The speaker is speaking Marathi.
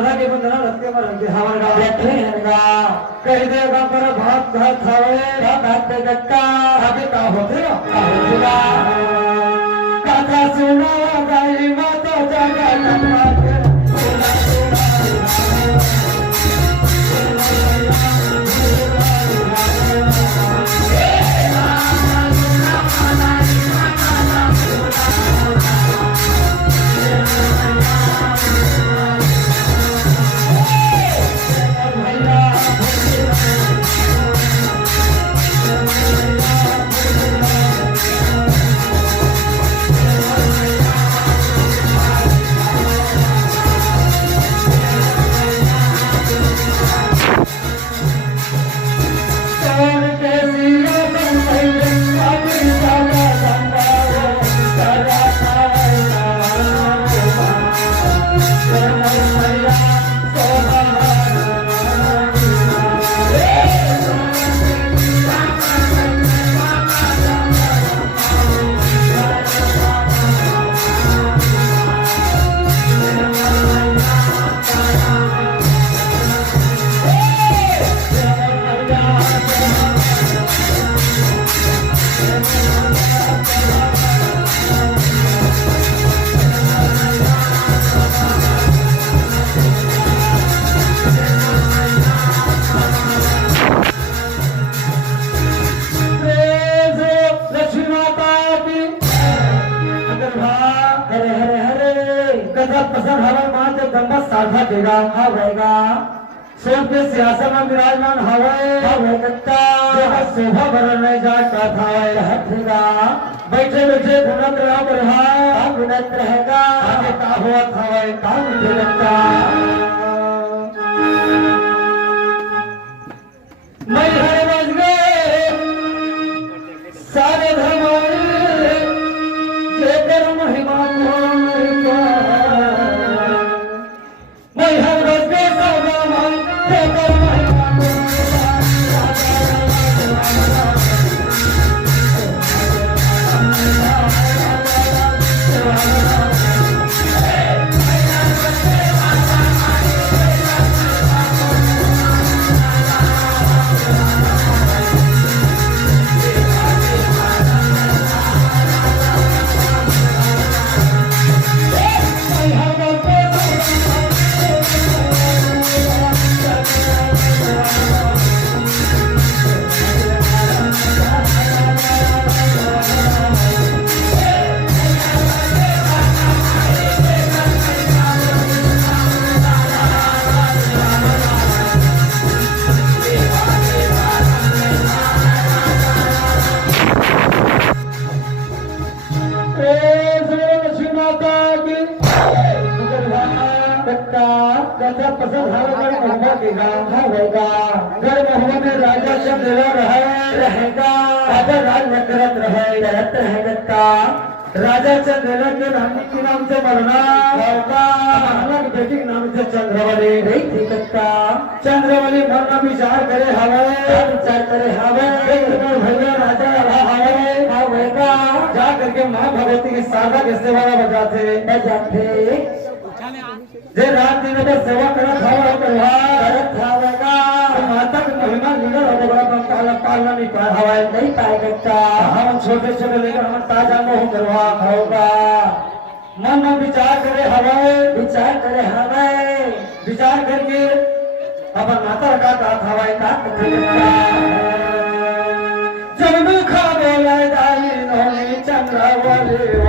राधा के बंधना रस्ते पर रंगे हवन गा बैठे हनगा कह देगा पर भात भात खावे भात पे गट्टा आगे का होते ना कथा सुना गाई माता जागा कथा के साधा देगा हवेगा सोन के सियासत में विराजमान हवे कत्ता शोभा भरल नहीं जाता था हथेगा बैठे बैठे गुणत रहा बढ़ा गुणत रहेगा आगे का हुआ था का मुझे लगता मैं हर बज गए सारे धर्म जेकर महिमा राजा शब्द रहेगा राजा चंद्र के रानी के नाम से मरना होगा बेटी के नाम से चंद्रवली नहीं थी चंद्रवली मरना विचार करे हवे भैया राजा हवेगा जा करके माँ भगवती की सादा के सेवा बजाते जे रात दिन में सेवा करत हवेगा माता की महिमा निकल हो बड़ा पालना नहीं पाएगा हम छोटे छोटे लेकर हम ताजा मोह करवा होगा मन में विचार करे हवे विचार करके अपन माता का हवाई का जब खा बोला दाई नोनी चंद्रवली